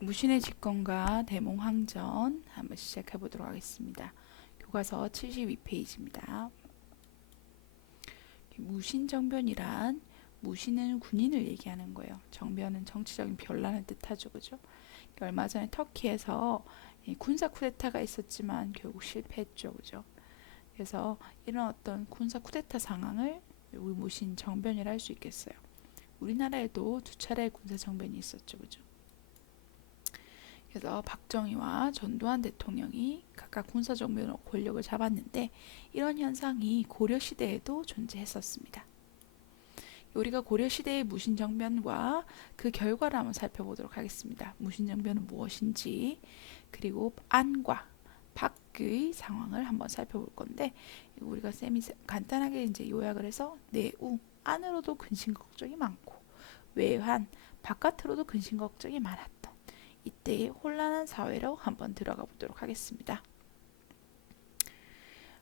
무신의 집권과 대몽황전 한번 시작해 보도록 하겠습니다. 교과서 72페이지입니다. 무신정변이란 무신은 군인을 얘기하는 거예요. 정변은 정치적인 변란을 뜻하죠, 그죠? 얼마 전에 터키에서 군사 쿠데타가 있었지만 결국 실패했죠, 그죠? 그래서 이런 어떤 군사 쿠데타 상황을 우리 무신 정변이라 할 수 있겠어요. 우리나라에도 두 차례 군사 정변이 있었죠, 그죠? 그래서 박정희와 전두환 대통령이 각각 군사정변으로 권력을 잡았는데 이런 현상이 고려시대에도 존재했었습니다. 우리가 고려시대의 무신정변과 그 결과를 한번 살펴보도록 하겠습니다. 무신정변은 무엇인지 그리고 안과 박의 상황을 한번 살펴볼 건데 우리가 쌤이 간단하게 이제 요약을 해서 내우 안으로도 근심 걱정이 많고 외환 바깥으로도 근심 걱정이 많았던 이때의 혼란한 사회로 한번 들어가 보도록 하겠습니다.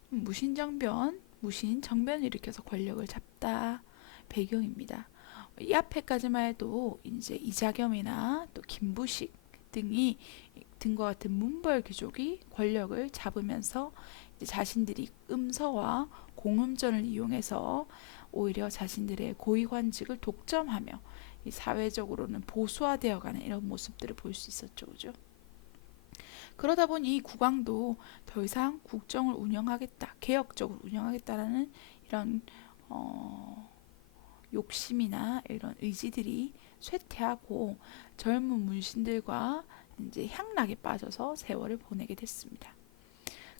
무신정변, 무신정변을 일으켜서 권력을 잡다 배경입니다. 이 앞에까지만 해도 이제 이자겸이나 또 김부식 등과 같은 문벌 귀족이 권력을 잡으면서 자신들이 음서와 공음전을 이용해서 오히려 자신들의 고위관직을 독점하며 사회적으로는 보수화되어가는 이런 모습들을 볼 수 있었죠, 그죠? 그러다 보니 국왕도 더 이상 국정을 운영하겠다, 개혁적으로 운영하겠다라는 이런 욕심이나 이런 의지들이 쇠퇴하고 젊은 문신들과 이제 향락에 빠져서 세월을 보내게 됐습니다.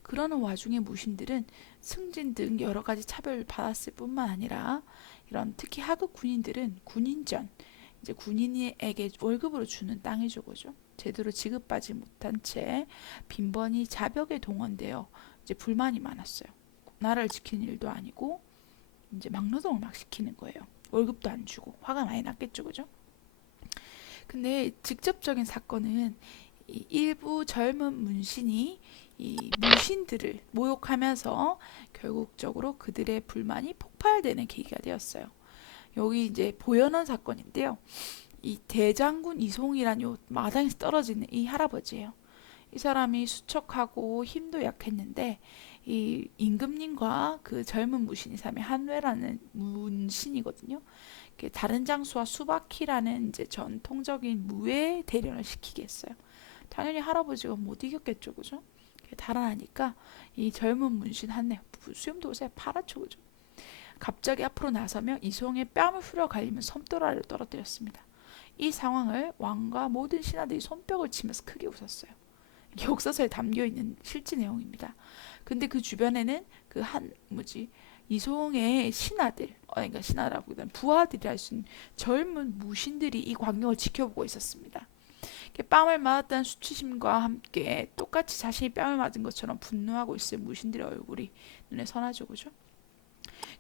그러는 와중에 무신들은 승진 등 여러 가지 차별을 받았을 뿐만 아니라 이런 특히 하급 군인들은 군인전 이제 군인에게 월급으로 주는 땅이죠, 그죠? 제대로 지급받지 못한 채 빈번히 자벽에 동원되어 이제 불만이 많았어요. 나라를 지키는 일도 아니고 이제 막노동을 막 시키는 거예요. 월급도 안 주고 화가 많이 났겠죠, 그죠? 근데 직접적인 사건은 이 일부 젊은 문신이 이 무신들을 모욕하면서 결국적으로 그들의 불만이 폭발되는 계기가 되었어요. 여기 이제 보현원 사건인데요. 이 대장군 이송이란 요 마당에서 떨어지는 이 할아버지예요. 이 사람이 수척하고 힘도 약했는데 이 임금님과 그 젊은 무신이 사람이 한외라는 문신이거든요. 다른 장수와 수바키라는 이제 전통적인 무예 대련을 시키게 했어요. 당연히 할아버지가 못 이겼겠죠, 그죠? 달아나니까 이 젊은 문신 한내 수염도 요새 파랗죠, 그죠? 갑자기 앞으로 나서며 이송의 뺨을 후려 갈리며 섬도라를 떨어뜨렸습니다. 이 상황을 왕과 모든 신하들이 손뼉을 치면서 크게 웃었어요. 역사서에 담겨 있는 실제 내용입니다. 근데 그 주변에는 그 한 뭐지 이송의 신하들, 그러니까 신하라기보다는 부하들이 할 수 있는 젊은 무신들이 이 광경을 지켜보고 있었습니다. 뺨을 맞았다는 수치심과 함께 똑같이 자신이 뺨을 맞은 것처럼 분노하고 있을 무신들의 얼굴이 눈에 선하죠, 그죠?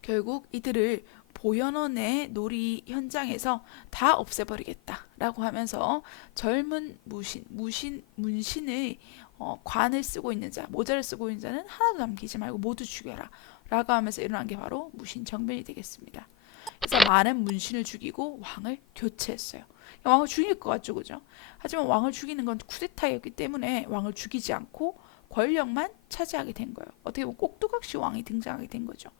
결국 이들을 보현원의 놀이 현장에서 다 없애버리겠다라고 하면서 젊은 문신의 관을 쓰고 있는 자, 모자를 쓰고 있는 자는 하나도 남기지 말고 모두 죽여라 라고 하면서 일어난 게 바로 무신정변이 되겠습니다. 그래서 많은 문신을 죽이고 왕을 교체했어요. 왕을 죽일 것 같죠, 그죠? 하지만 왕을 죽이는 건 쿠데타였기 때문에 왕을 죽이지 않고 권력만 차지하게 된 거예요. 어떻게 보면 꼭두각시 왕이 등장하게 된 거죠.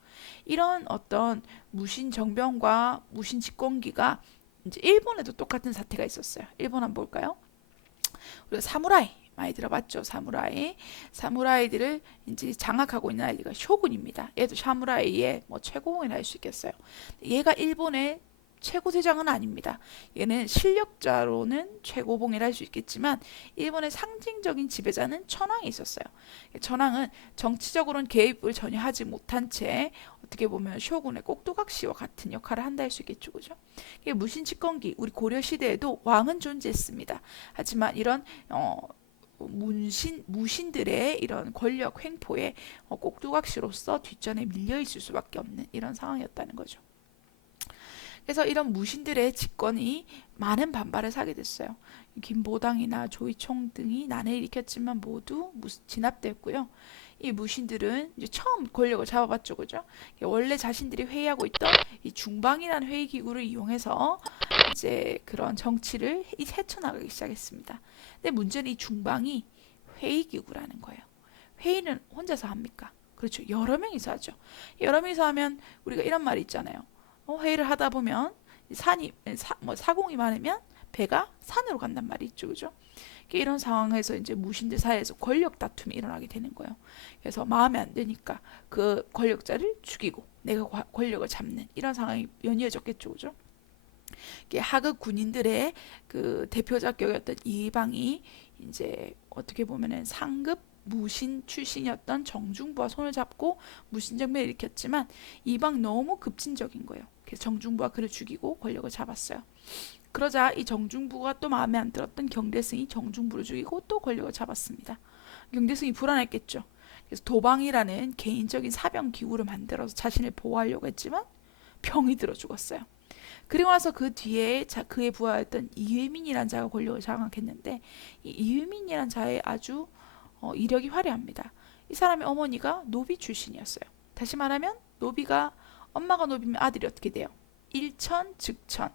이런 어떤 무신 정변과 무신 집권기가 이제 일본에도 똑같은 사태가 있었어요. 일본 한번 볼까요? 우리가 사무라이 많이 들어봤죠. 사무라이들을 이제 장악하고 있는 아이가 쇼군입니다. 얘도 사무라이의 뭐 최고봉이라 할 수 있겠어요. 얘가 일본의 최고 대장은 아닙니다. 얘는 실력자로는 최고봉이라 할 수 있겠지만 일본의 상징적인 지배자는 천황이 있었어요. 천황은 정치적으로는 개입을 전혀 하지 못한 채 어떻게 보면 쇼군의 꼭두각시와 같은 역할을 한다 할 수 있겠죠, 그죠? 무신 집권기 우리 고려 시대에도 왕은 존재했습니다. 하지만 이런 무신들의 이런 권력 횡포에 꼭두각시로서 뒷전에 밀려 있을 수밖에 없는 이런 상황이었다는 거죠. 그래서 이런 무신들의 집권이 많은 반발을 사게 됐어요. 김보당이나 조이총 등이 난해를 일으켰지만 모두 진압됐고요. 이 무신들은 이제 처음 권력을 잡아봤죠, 그죠? 원래 자신들이 회의하고 있던 이 중방이라는 회의 기구를 이용해서 이제 그런 정치를 헤쳐나가기 시작했습니다. 근데 문제는 이 중방이 회의 기구라는 거예요. 회의는 혼자서 합니까? 그렇죠. 여러 명이서 하죠. 여러 명이서 하면 우리가 이런 말이 있잖아요. 회의를 하다 보면 사공이 많으면 배가 산으로 간단 말이 있죠, 그죠? 이런 상황에서 이제 무신들 사이에서 권력 다툼이 일어나게 되는 거예요. 그래서 마음에 안 드니까 그 권력자를 죽이고 내가 권력을 잡는 이런 상황이 연이어졌겠죠, 그죠? 하급 군인들의 그 대표작격이었던 이방이 이제 어떻게 보면은 상급 무신 출신이었던 정중부와 손을 잡고 무신정변을 일으켰지만 이방 너무 급진적인 거예요. 그래서 정중부가 그를 죽이고 권력을 잡았어요. 그러자 이 정중부가 또 마음에 안 들었던 경대승이 정중부를 죽이고 또 권력을 잡았습니다. 경대승이 불안했겠죠. 그래서 도방이라는 개인적인 사병 기구를 만들어서 자신을 보호하려고 했지만 병이 들어 죽었어요. 그리고 나서 그 뒤에 그의 부하였던 이회민이라는 자가 권력을 장악했는데 이 이회민이라는 자의 아주 이력이 화려합니다. 이 사람의 어머니가 노비 출신이었어요. 다시 말하면 엄마가 노비면 아들이 어떻게 돼요? 일천 즉천.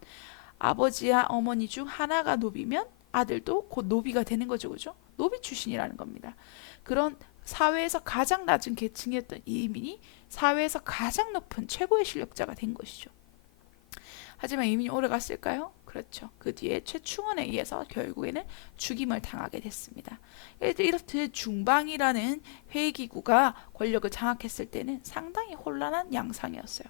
아버지와 어머니 중 하나가 노비면 아들도 곧 노비가 되는 거죠, 그죠? 노비 출신이라는 겁니다. 그런 사회에서 가장 낮은 계층이었던 이민이 사회에서 가장 높은 최고의 실력자가 된 것이죠. 하지만 이민이 오래 갔을까요? 그렇죠. 그 뒤에 최충원에 의해서 결국에는 죽임을 당하게 됐습니다. 이렇듯 중방이라는 회의기구가 권력을 장악했을 때는 상당히 혼란한 양상이었어요.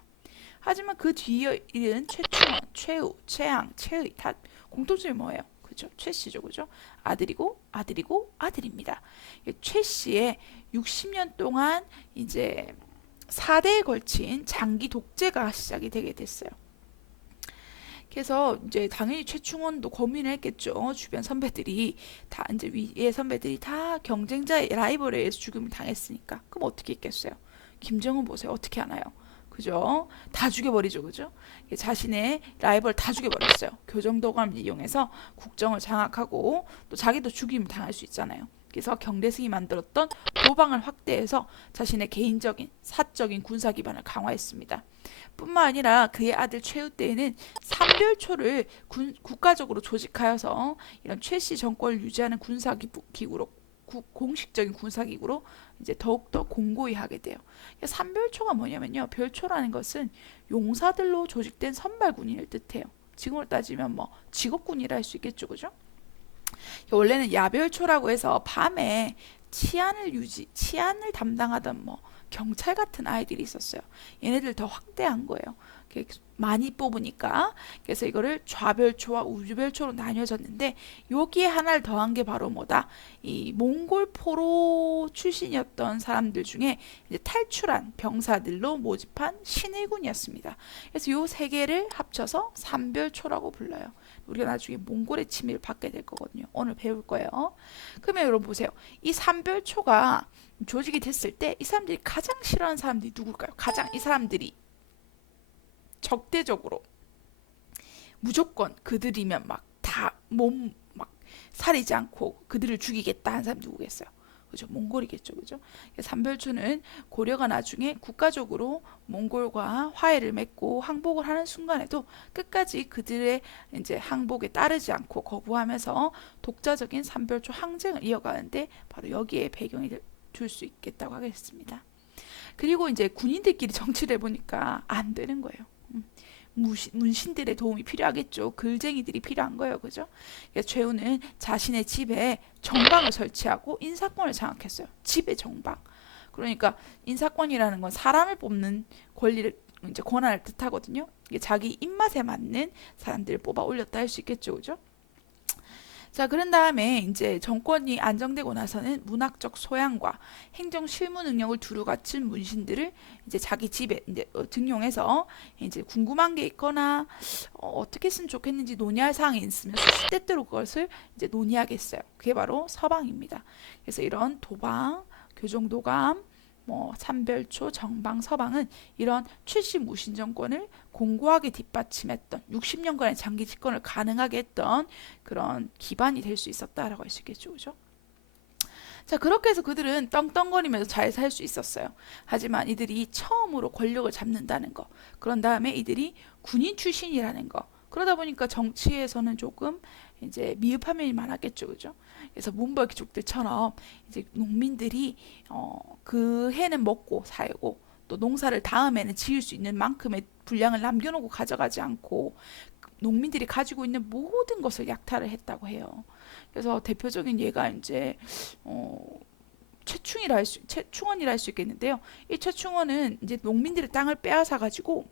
하지만 그 뒤에 이은 최충원, 최우, 최양, 최의 다 공통점이 뭐예요? 그죠? 최씨죠, 그죠? 아들입니다. 최씨의 60년 동안 이제 4대에 걸친 장기 독재가 시작이 되게 됐어요. 그래서 이제 당연히 최충원도 고민을 했겠죠. 주변 선배들이 다 이제 위에 선배들이 다 경쟁자의 라이벌에 의해서 죽음을 당했으니까. 그럼 어떻게 했겠어요? 김정은 보세요. 어떻게 하나요? 그죠? 다 죽여버리죠, 그죠? 자신의 라이벌 다 죽여버렸어요. 교정도감을 이용해서 국정을 장악하고 또 자기도 죽임을 당할 수 있잖아요. 그래서 경대승이 만들었던 도방을 확대해서 자신의 개인적인 사적인 군사 기반을 강화했습니다. 뿐만 아니라 그의 아들 최후 때에는 삼별초를 국가적으로 조직하여서 이런 최씨 정권을 유지하는 군사기구로 공식적인 군사기구로 이제 더욱더 공고히 하게 돼요. 삼별초가 뭐냐면요. 별초라는 것은 용사들로 조직된 선발군인을 뜻해요. 지금으로 따지면 뭐 직업군이라 할 수 있겠죠, 그죠? 원래는 야별초라고 해서 밤에 치안을 담당하던 뭐 경찰 같은 아이들이 있었어요. 얘네들 더 확대한 거예요. 많이 뽑으니까. 그래서 이거를 좌별초와 우별초로 나뉘어졌는데 여기에 하나를 더한 게 바로 뭐다? 이 몽골 포로 출신이었던 사람들 중에 이제 탈출한 병사들로 모집한 신일군이었습니다. 그래서 요 세 개를 합쳐서 삼별초라고 불러요. 우리가 나중에 몽골의 침입을 받게 될 거거든요. 오늘 배울 거예요. 그러면 여러분 보세요. 이 삼별초가 조직이 됐을 때 이 사람들이 가장 싫어하는 사람들이 누굴까요? 가장 이 사람들이 적대적으로 무조건 그들이면 막 다 몸 막 사리지 않고 그들을 죽이겠다 한 사람 누구겠어요? 그죠? 몽골이겠죠, 그죠? 삼별초는 고려가 나중에 국가적으로 몽골과 화해를 맺고 항복을 하는 순간에도 끝까지 그들의 이제 항복에 따르지 않고 거부하면서 독자적인 삼별초 항쟁을 이어가는데 바로 여기에 배경이 될 수 있겠다고 하겠습니다. 그리고 이제 군인들끼리 정치를 해보니까 안 되는 거예요. 문신들의 도움이 필요하겠죠. 글쟁이들이 필요한 거예요, 그죠? 그래서 최후는 자신의 집에 정방을 설치하고 인사권을 장악했어요. 집의 정방. 그러니까 인사권이라는 건 사람을 뽑는 권리를 이제 권한을 뜻하거든요. 이게 자기 입맛에 맞는 사람들을 뽑아 올렸다 할 수 있겠죠, 그죠? 자, 그런 다음에 이제 정권이 안정되고 나서는 문학적 소양과 행정 실무 능력을 두루 갖춘 문신들을 이제 자기 집에 이제 등용해서 이제 궁금한 게 있거나 어떻게 했으면 좋겠는지 논의할 사항이 있으면 수시때때로 그것을 이제 논의하겠어요. 그게 바로 서방입니다. 그래서 이런 도방, 교정도감, 뭐 삼별초, 정방, 서방은 이런 최씨 무신 정권을 공고하게 뒷받침했던 60년간의 장기 집권을 가능하게 했던 그런 기반이 될 수 있었다라고 할 수 있겠죠. 그죠? 자, 그렇게 해서 그들은 떵떵거리면서 잘 살 수 있었어요. 하지만 이들이 처음으로 권력을 잡는다는 거, 그런 다음에 이들이 군인 출신이라는 거, 그러다 보니까 정치에서는 조금 이제 미흡함이 많았겠죠, 그죠? 그래서 문벌 귀족들처럼 이제 농민들이 그 해는 먹고 살고 또 농사를 다음에는 지을 수 있는 만큼의 분량을 남겨놓고 가져가지 않고 농민들이 가지고 있는 모든 것을 약탈을 했다고 해요. 그래서 대표적인 예가 이제 최충원이라 할 수 있겠는데요. 이 최충원은 이제 농민들의 땅을 빼앗아 가지고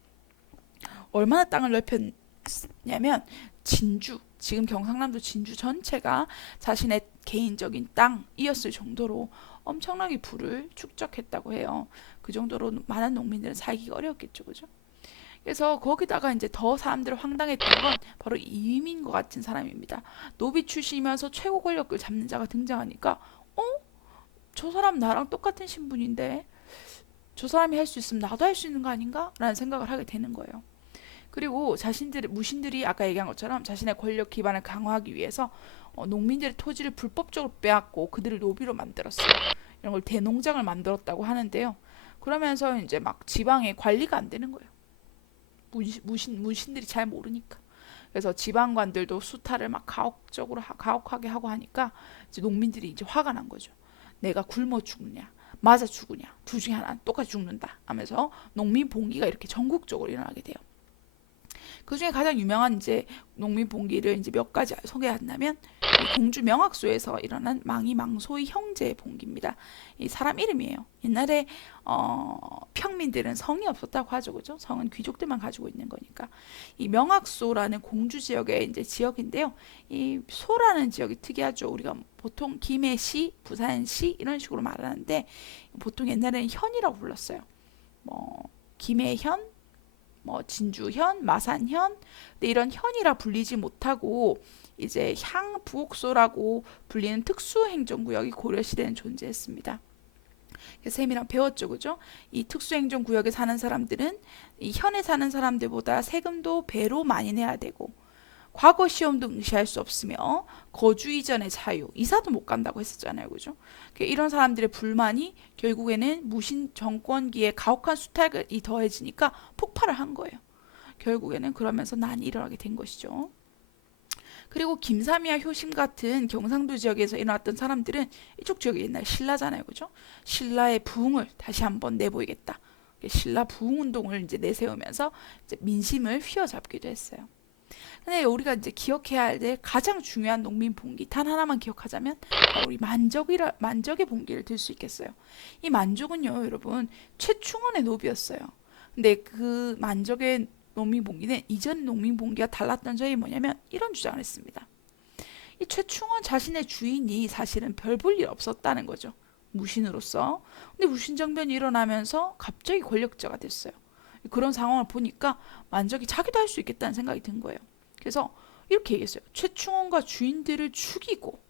얼마나 땅을 넓혔냐면 진주, 지금 경상남도 진주 전체가 자신의 개인적인 땅이었을 정도로 엄청나게 부를 축적했다고 해요. 그 정도로 많은 농민들은 살기가 어려웠겠죠, 그죠? 그래서 거기다가 이제 더 사람들을 황당했던 건 바로 이민과 같은 사람입니다. 노비 출신이면서 최고 권력을 잡는 자가 등장하니까 어? 저 사람 나랑 똑같은 신분인데 저 사람이 할 수 있으면 나도 할 수 있는 거 아닌가? 라는 생각을 하게 되는 거예요. 그리고 무신들이 아까 얘기한 것처럼 자신의 권력 기반을 강화하기 위해서 농민들의 토지를 불법적으로 빼앗고 그들을 노비로 만들었어요. 이런 걸 대농장을 만들었다고 하는데요. 그러면서 이제 막 지방에 관리가 안 되는 거예요. 무신들이 잘 모르니까. 그래서 지방관들도 수탈을 막 가혹하게 하고 하니까 이제 농민들이 이제 화가 난 거죠. 내가 굶어 죽느냐, 맞아 죽으냐, 둘 중에 하나는 똑같이 죽는다 하면서 농민 봉기가 이렇게 전국적으로 일어나게 돼요. 그 중에 가장 유명한 이제 농민 봉기를 이제 몇 가지 소개한다면 공주 명학소에서 일어난 망이망소의 형제 봉기입니다. 이 사람 이름이에요. 옛날에 평민들은 성이 없었다고 하죠, 그죠? 성은 귀족들만 가지고 있는 거니까. 이 명학소라는 공주 지역의 이제 지역인데요. 이 소라는 지역이 특이하죠. 우리가 보통 김해시, 부산시 이런 식으로 말하는데 보통 옛날에는 현이라고 불렀어요. 뭐 김해현, 뭐 진주현, 마산현, 근데 이런 현이라 불리지 못하고 이제 향부옥소라고 불리는 특수행정구역이 고려시대는 존재했습니다. 쌤이랑 배웠죠, 그죠? 이 특수행정구역에 사는 사람들은 이 현에 사는 사람들보다 세금도 배로 많이 내야 되고 과거 시험도 응시할 수 없으며 거주 이전의 자유, 이사도 못 간다고 했었잖아요, 그죠? 이런 사람들의 불만이 결국에는 무신 정권기에 가혹한 수탈이 더해지니까 폭발을 한 거예요. 결국에는 그러면서 난이 일어나게 된 것이죠. 그리고 김삼이와 효심 같은 경상도 지역에서 일어났던 사람들은 이쪽 지역이 옛날 신라잖아요, 그죠? 신라의 부흥을 다시 한번 내보이겠다. 신라 부흥 운동을 이제 내세우면서 이제 민심을 휘어잡기도 했어요. 근데 우리가 이제 기억해야 될 가장 중요한 농민 봉기 단 하나만 기억하자면 우리 만적의 봉기를 들 수 있겠어요. 이 만족은요, 여러분 최충원의 노비였어요. 근데 그 만적의 농민 봉기는 이전 농민 봉기와 달랐던 점이 뭐냐면 이런 주장을 했습니다. 이 최충원 자신의 주인이 사실은 별 볼 일 없었다는 거죠. 무신으로서. 근데 무신정변이 일어나면서 갑자기 권력자가 됐어요. 그런 상황을 보니까 만적이 자기도 할 수 있겠다는 생각이 든 거예요. 그래서 이렇게 얘기했어요. 최충원과 주인들을 죽이고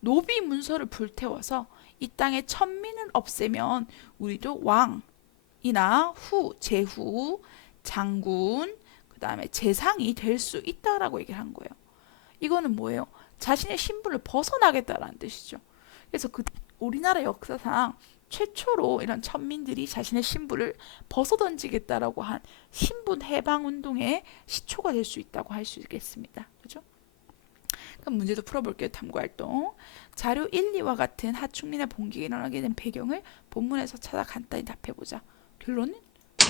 노비 문서를 불태워서 이 땅의 천민을 없애면 우리도 왕이나 제후, 장군, 그 다음에 재상이 될 수 있다라고 얘기를 한 거예요. 이거는 뭐예요? 자신의 신분을 벗어나겠다라는 뜻이죠. 그래서 우리나라 역사상 최초로 이런 천민들이 자신의 신분을 벗어던지겠다라고 한 신분 해방 운동의 시초가 될 수 있다고 할 수 있겠습니다. 그죠? 그럼 문제도 풀어볼게요. 탐구활동. 자료 1, 2와 같은 하충민의 봉기가 일어나게 된 배경을 본문에서 찾아 간단히 답해보자. 결론은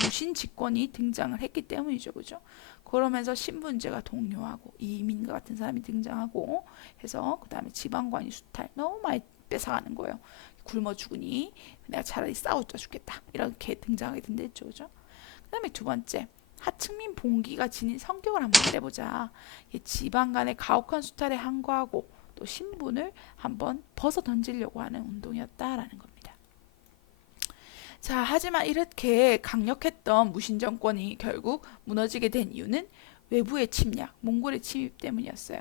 무신 집권이 등장을 했기 때문이죠. 그죠? 그러면서 신분제가 동료하고 이민과 같은 사람이 등장하고 해서 그 다음에 지방관이 수탈 너무 많이 뺏어가는 거예요. 굶어 죽으니 내가 차라리 싸우자 죽겠다 이렇게 등장하게 된댔죠, 그죠? 그다음에 두 번째 하층민 봉기가 지닌 성격을 한번 말해보자. 지방 간의 가혹한 수탈에 항거하고 또 신분을 한번 벗어 던지려고 하는 운동이었다라는 겁니다. 자, 하지만 이렇게 강력했던 무신 정권이 결국 무너지게 된 이유는 외부의 침략, 몽골의 침입 때문이었어요.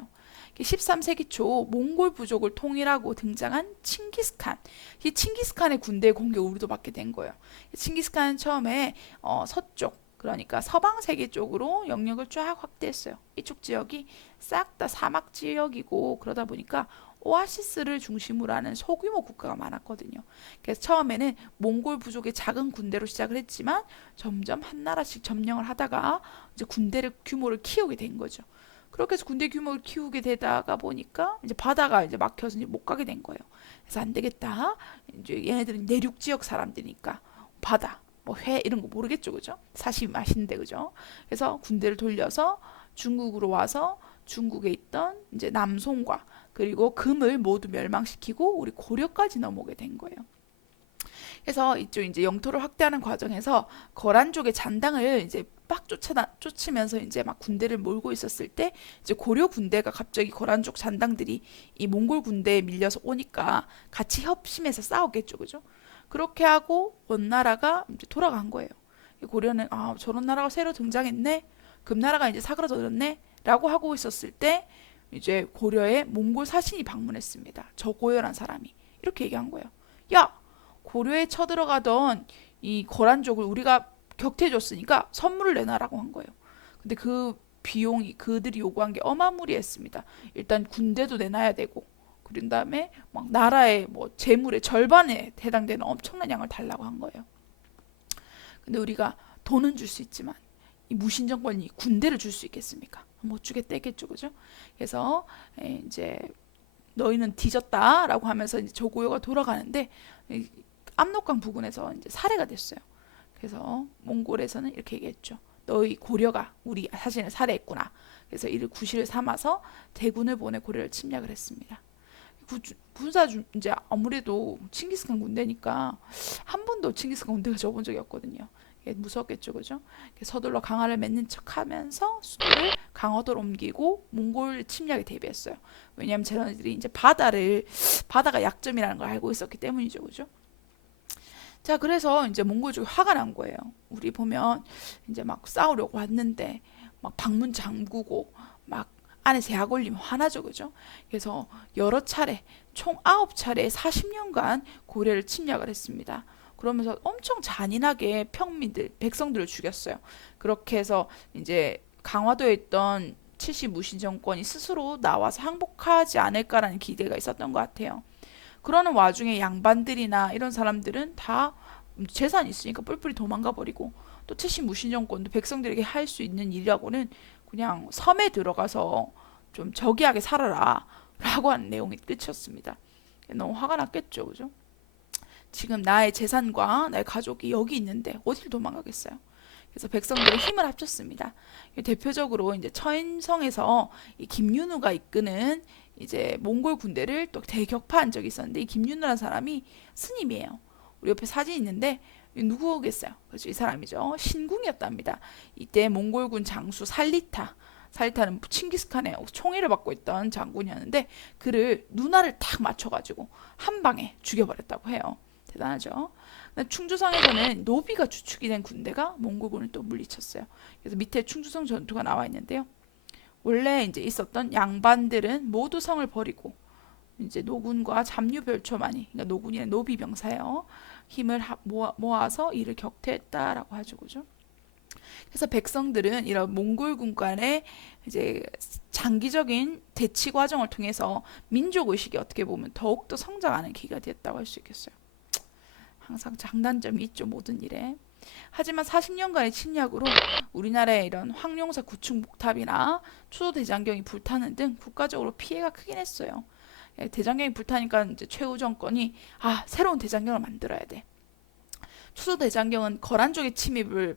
13세기 초 몽골 부족을 통일하고 등장한 칭기스칸. 이 칭기스칸의 군대 공격 우리도 받게 된 거예요. 칭기스칸은 처음에 서쪽, 그러니까 서방 세계 쪽으로 영역을 쫙 확대했어요. 이쪽 지역이 싹 다 사막 지역이고, 그러다 보니까 오아시스를 중심으로 하는 소규모 국가가 많았거든요. 그래서 처음에는 몽골 부족의 작은 군대로 시작을 했지만 점점 한 나라씩 점령을 하다가 이제 군대를 규모를 키우게 된 거죠. 그렇게 해서 군대 규모를 키우게 되다가 보니까 이제 바다가 이제 막혀서 이제 못 가게 된 거예요. 그래서 안 되겠다. 이제 얘네들은 내륙 지역 사람들이니까 바다, 뭐 회 이런 거 모르겠죠, 그죠? 사실 맛있는데, 그죠? 그래서 군대를 돌려서 중국으로 와서 중국에 있던 이제 남송과 그리고 금을 모두 멸망시키고 우리 고려까지 넘어오게 된 거예요. 그래서 이쪽 이제 영토를 확대하는 과정에서 거란족의 잔당을 이제 막 쫓으면서 이제 막 군대를 몰고 있었을 때 이제 고려 군대가 갑자기 거란족 잔당들이 이 몽골 군대에 밀려서 오니까 같이 협심해서 싸웠겠죠, 그죠? 그렇게 하고 원나라가 이제 돌아간 거예요. 고려는 아 저런 나라가 새로 등장했네, 금나라가 이제 사그라들었네라고 하고 있었을 때 이제 고려에 몽골 사신이 방문했습니다. 저고요란 사람이 이렇게 얘기한 거예요. 야, 고려에 쳐들어가던 이 거란족을 우리가 격퇴해줬으니까 선물을 내놔라고 한 거예요. 근데 그 비용이 그들이 요구한 게 어마무리했습니다. 일단 군대도 내놔야 되고, 그런 다음에 막 나라의 뭐 재물의 절반에 해당되는 엄청난 양을 달라고 한 거예요. 근데 우리가 돈은 줄 수 있지만 이 무신 정권이 군대를 줄 수 있겠습니까? 못 주겠다 했겠죠, 그죠? 그래서 이제 너희는 뒤졌다라고 하면서 이제 조고요가 돌아가는데 압록강 부근에서 이제 살해가 됐어요. 그래서 몽골에서는 이렇게 얘기했죠. 너희 고려가 우리 사신을 살해했구나. 그래서 이를 구실을 삼아서 대군을 보내 고려를 침략을 했습니다. 군사 이제 아무래도 칭기스칸 군대니까 한 번도 칭기스칸 군대가 져본 적이 없거든요. 무섭겠죠, 그죠? 서둘러 강화를 맺는 척하면서 수도를 강화도로 옮기고 몽골 침략에 대비했어요. 왜냐하면 쟤네들이 이제 바다가 약점이라는 걸 알고 있었기 때문이죠, 그죠? 자, 그래서 이제 몽골족이 화가 난 거예요. 우리 보면 이제 막 싸우려고 왔는데 막 방문 잠그고 막 안에 제약 올리면 화나죠, 그죠? 그래서 여러 차례, 총 9차례 40년간 고려를 침략을 했습니다. 그러면서 엄청 잔인하게 백성들을 죽였어요. 그렇게 해서 이제 강화도에 있던 70 무신 정권이 스스로 나와서 항복하지 않을까라는 기대가 있었던 것 같아요. 그러는 와중에 양반들이나 이런 사람들은 다 재산이 있으니까 뿔뿔이 도망가 버리고, 또 70 무신 정권도 백성들에게 할 수 있는 일이라고는 그냥 섬에 들어가서 좀 저기하게 살아라 라고 하는 내용이 끝이었습니다. 너무 화가 났겠죠, 그죠? 지금 나의 재산과 나의 가족이 여기 있는데 어딜 도망가겠어요? 그래서 백성들이 힘을 합쳤습니다. 대표적으로 이제 처인성에서 이 김윤우가 이끄는 이제 몽골 군대를 또 대격파한 적이 있었는데, 이 김윤우라는 사람이 스님이에요. 우리 옆에 사진 있는데 누구겠어요? 그렇죠, 이 사람이죠. 신궁이었답니다. 이때 몽골군 장수 살리타는 칭기스칸의 총애를 받고 있던 장군이었는데 그를 누나를 탁 맞춰가지고 한 방에 죽여버렸다고 해요. 대단하죠. 충주성에서는 노비가 주축이 된 군대가 몽골군을 또 물리쳤어요. 그래서 밑에 충주성 전투가 나와 있는데요. 원래 이제 있었던 양반들은 모두 성을 버리고 이제 노군과 잡류별초만이, 그러니까 노군이란 노비 병사예요. 힘을 모아서 이를 격퇴했다라고 하죠, 그죠? 그래서 백성들은 이런 몽골군 간의 이제 장기적인 대치 과정을 통해서 민족 의식이 어떻게 보면 더욱더 성장하는 계기가 됐다고 할 수 있겠어요. 항상 장단점이 있죠, 모든 일에. 하지만 40년간의 침략으로 우리나라의 이런 황룡사 구축 목탑이나 추도대장경이 불타는 등 국가적으로 피해가 크긴 했어요. 대장경이 불타니까 이제 최후 정권이 새로운 대장경을 만들어야 돼. 추도대장경은 거란족의 침입을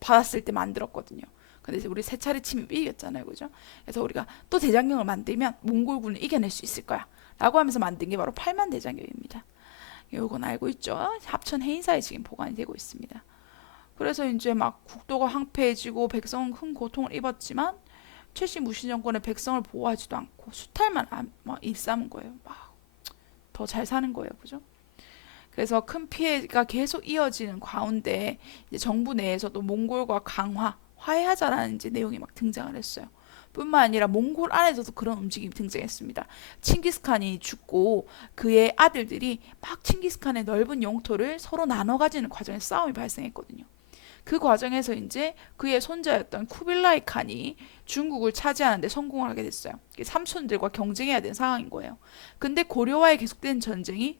받았을 때 만들었거든요. 근데 이제 우리 세 차례 침입 이겼잖아요, 그죠? 그래서 우리가 또 대장경을 만들면 몽골군을 이겨낼 수 있을 거야 라고 하면서 만든 게 바로 팔만 대장경입니다. 이건 알고 있죠? 합천 해인사에 지금 보관이 되고 있습니다. 그래서 이제 막 국도가 황폐해지고 백성은 큰 고통을 입었지만 최씨 무신 정권의 백성을 보호하지도 않고 수탈만 막 일삼은 거예요. 막 더 잘 사는 거예요, 그죠? 그래서 큰 피해가 계속 이어지는 가운데 이제 정부 내에서도 몽골과 화해하자라는 이제 내용이 막 등장을 했어요. 뿐만 아니라 몽골 안에서도 그런 움직임이 등장했습니다. 칭기스칸이 죽고 그의 아들들이 막 칭기스칸의 넓은 영토를 서로 나눠 가지는 과정에서 싸움이 발생했거든요. 그 과정에서 이제 그의 손자였던 쿠빌라이 칸이 중국을 차지하는데 성공을 하게 됐어요. 삼촌들과 경쟁해야 되는 상황인 거예요. 근데 고려와의 계속된 전쟁이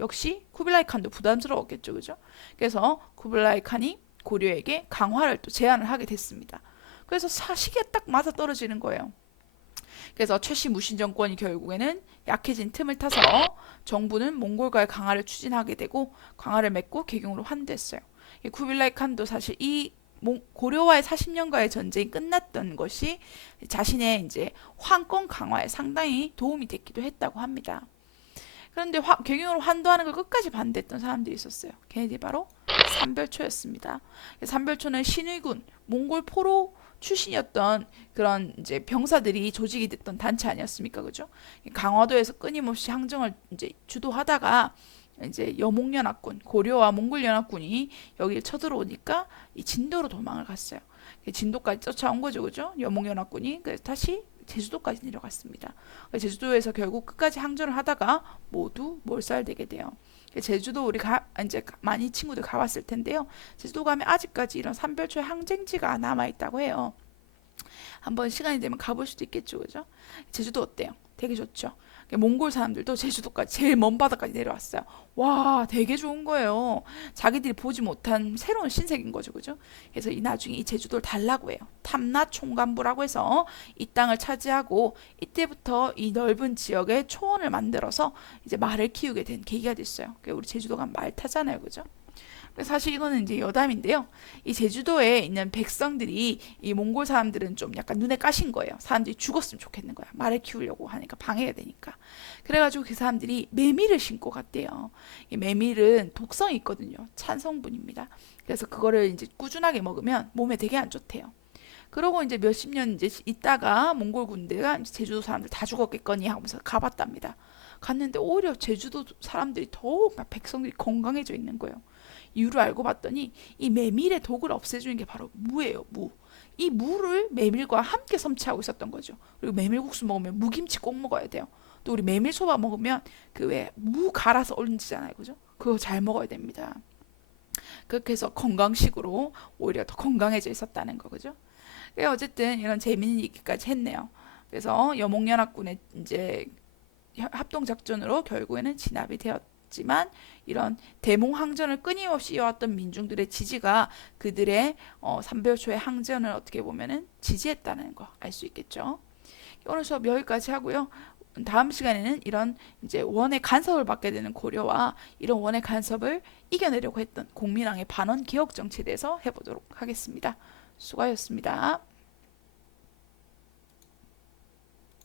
역시 쿠빌라이 칸도 부담스러웠겠죠, 그죠? 그래서 쿠빌라이 칸이 고려에게 강화를 또 제안을 하게 됐습니다. 그래서 시기에 딱 맞아 떨어지는 거예요. 그래서 최씨 무신 정권이 결국에는 약해진 틈을 타서 정부는 몽골과의 강화를 추진하게 되고 강화를 맺고 개경으로 환대했어요. 쿠빌라이 칸도 사실 이 고려와의 40년간의 전쟁이 끝났던 것이 자신의 이제 황권 강화에 상당히 도움이 됐기도 했다고 합니다. 그런데 개경으로 환도하는 걸 끝까지 반대했던 사람들이 있었어요. 걔네들이 바로 삼별초였습니다. 삼별초는 신의군, 몽골 포로 출신이었던 그런 이제 병사들이 조직이 됐던 단체 아니었습니까, 그죠? 강화도에서 끊임없이 항쟁을 이제 주도하다가 이제 여몽연합군, 고려와 몽골연합군이 여기를 쳐들어오니까 이 진도로 도망을 갔어요. 진도까지 쫓아온 거죠, 그죠? 여몽연합군이 그래서 다시 제주도까지 내려갔습니다. 제주도에서 결국 끝까지 항전을 하다가 모두 몰살되게 돼요. 제주도 우리 이제 많이 친구들 가봤을 텐데요. 제주도 가면 아직까지 이런 삼별초의 항쟁지가 남아 있다고 해요. 한번 시간이 되면 가볼 수도 있겠죠, 그죠? 제주도 어때요? 되게 좋죠. 몽골 사람들도 제주도까지 제일 먼 바다까지 내려왔어요. 와, 되게 좋은 거예요. 자기들이 보지 못한 새로운 신세계인 거죠, 그죠? 그래서 나중에 이 제주도를 달라고 해요. 탐라 총간부라고 해서 이 땅을 차지하고 이때부터 이 넓은 지역에 초원을 만들어서 이제 말을 키우게 된 계기가 됐어요. 우리 제주도 가면 말 타잖아요, 그죠? 사실 이거는 이제 여담인데요. 이 제주도에 있는 백성들이 이 몽골 사람들은 좀 약간 눈에 까신 거예요. 사람들이 죽었으면 좋겠는 거야. 말을 키우려고 하니까 방해가 되니까. 그래가지고 그 사람들이 메밀을 심고 갔대요. 이 메밀은 독성이 있거든요. 찬성분입니다. 그래서 그거를 이제 꾸준하게 먹으면 몸에 되게 안 좋대요. 그러고 이제 몇십 년 이제 있다가 몽골 군대가 이제 제주도 사람들 다 죽었겠거니 하면서 가봤답니다. 갔는데 오히려 제주도 사람들이 더욱 막 백성들이 건강해져 있는 거예요. 이유를 알고 봤더니 이 메밀의 독을 없애주는 게 바로 무예요, 무. 이 무를 메밀과 함께 섭취하고 있었던 거죠. 그리고 메밀국수 먹으면 무김치 꼭 먹어야 돼요. 또 우리 메밀소바 먹으면 그 왜 무 갈아서 얹잖아요, 그죠? 그거 잘 먹어야 됩니다. 그렇게 해서 건강식으로 오히려 더 건강해져 있었다는 거, 그죠? 어쨌든 이런 재미있는 얘기까지 했네요. 그래서 여몽연합군의 이제 합동작전으로 결국에는 진압이 되었지만 이런 대몽항전을 끊임없이 이어왔던 민중들의 지지가 그들의 삼별초의 항전을 어떻게 보면은 지지했다는 거 알 수 있겠죠. 오늘 수업 여기까지 하고요. 다음 시간에는 이런 이제 원의 간섭을 받게 되는 고려와 이런 원의 간섭을 이겨내려고 했던 공민왕의 반원 개혁 정치에 대해서 해보도록 하겠습니다. 수고하셨습니다.